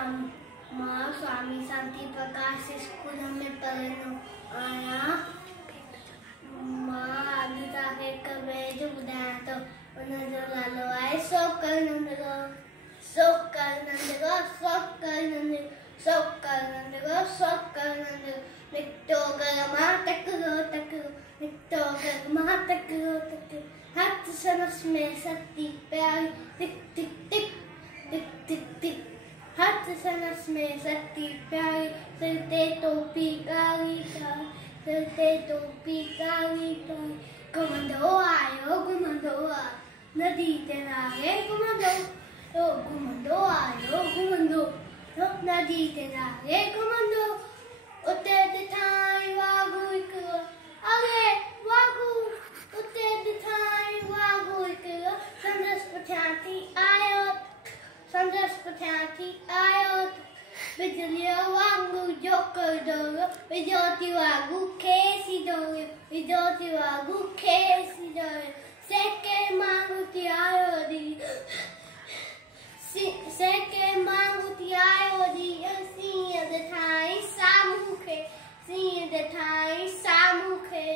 स्वामी शांति प्रकाश स्कूल में पढ़नो आया। मां अॼु तव्हांखे हिकु बैज ॿुधायां थो। उनजो नालो आहे सोकर नंढड़ो सोकर नंढड़ो सोकर नंढड़ो सोकर नंढड़ो सोकर नंढड़ो निकितो घर मां तकिड़ो तकिड़ो निकितो घर मां तकिड़ो तकिड़ो हथ संदसि में सती प्यारी टिक टिक टिक टिक टिक टिक हाथ संदस में सती प्यारी सिर ते टोपी काली काली सिर ते टोपी काली काली घुमंदो आयो घुमंदो आ नदी ते नारे घुमंदो आयो घुमंदो नदी ते नारे घुमंदो उते ॾिठाई वाघू हिकिड़ो अरे वाघू उते ॾिठाई वाघू हिकिड़ो संदसि पुठियां थी आयो संदसि पुठियां थी आयो बिजलीअ वांगुरु जोकर दौड़ो विझो थी वाघू खेसि दौड़ो विझो थी वाघू खेसि दौड़ो सेके मांगू थी आयो दी सेके मांगू थी आयो दी सीअ ॾिठाई साम्हूं खे सीअ ॾिठाई साम्हूं खे